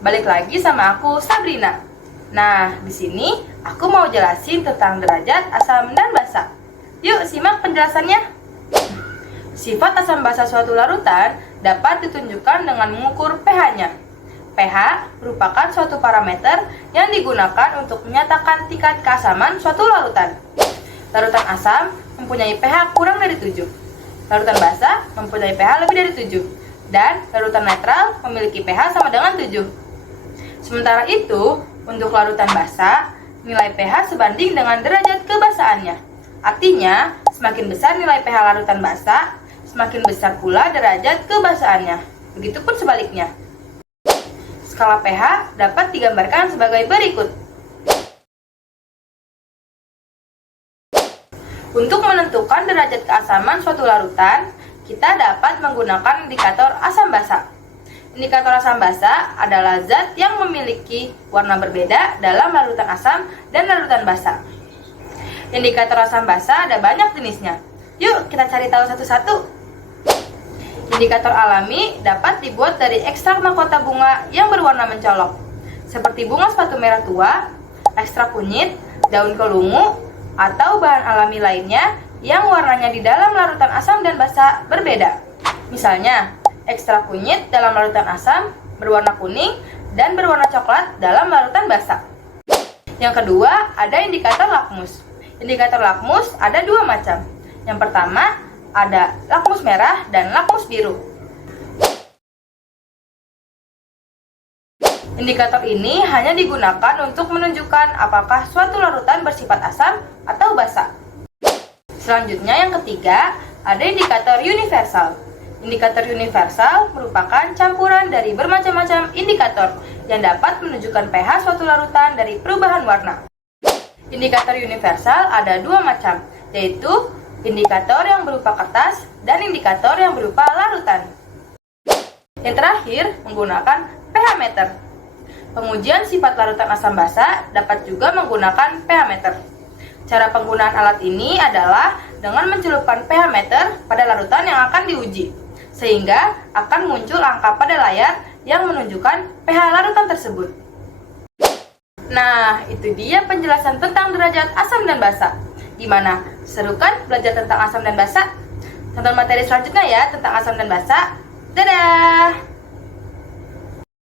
balik lagi sama aku Sabrina. Nah, di sini aku mau jelasin tentang derajat asam dan basa. Yuk simak penjelasannya. Sifat asam basa suatu larutan dapat ditunjukkan dengan mengukur pH-nya. pH merupakan suatu parameter yang digunakan untuk menyatakan tingkat keasaman suatu larutan. Larutan asam mempunyai pH kurang dari 7. Larutan basa mempunyai pH lebih dari 7. Dan larutan netral memiliki pH sama dengan 7. Sementara itu, untuk larutan basa, nilai pH sebanding dengan derajat kebasaannya. Artinya, semakin besar nilai pH larutan basa, semakin besar pula derajat kebasaannya. Begitupun sebaliknya. Skala pH dapat digambarkan sebagai berikut. Untuk menentukan derajat keasaman suatu larutan, kita dapat menggunakan indikator asam basa. Indikator asam basa adalah zat yang memiliki warna berbeda dalam larutan asam dan larutan basa. Indikator asam basa ada banyak jenisnya. Yuk kita cari tahu satu-satu. Indikator alami dapat dibuat dari ekstrak mahkota bunga yang berwarna mencolok, seperti bunga sepatu merah tua, ekstrak kunyit, daun kelungu, atau bahan alami lainnya yang warnanya di dalam larutan asam dan basa berbeda. Misalnya, ekstrak kunyit dalam larutan asam berwarna kuning dan berwarna coklat dalam larutan basa. Yang kedua, ada indikator lakmus. Indikator lakmus ada dua macam. Yang pertama, ada lakmus merah dan lakmus biru. Indikator ini hanya digunakan untuk menunjukkan apakah suatu larutan bersifat asam atau basa. Selanjutnya yang ketiga, ada indikator universal. Indikator universal merupakan campuran dari bermacam-macam indikator yang dapat menunjukkan pH suatu larutan dari perubahan warna. Indikator universal ada dua macam, yaitu indikator yang berupa kertas dan indikator yang berupa larutan. Yang terakhir, menggunakan pH meter. Pengujian sifat larutan asam basa dapat juga menggunakan pH meter. Cara penggunaan alat ini adalah dengan mencelupkan pH meter pada larutan yang akan diuji, sehingga akan muncul angka pada layar yang menunjukkan pH larutan tersebut. Nah, itu dia penjelasan tentang derajat asam dan basa. Gimana? Seru kan belajar tentang asam dan basa? Tonton materi selanjutnya ya tentang asam dan basa. Dadah!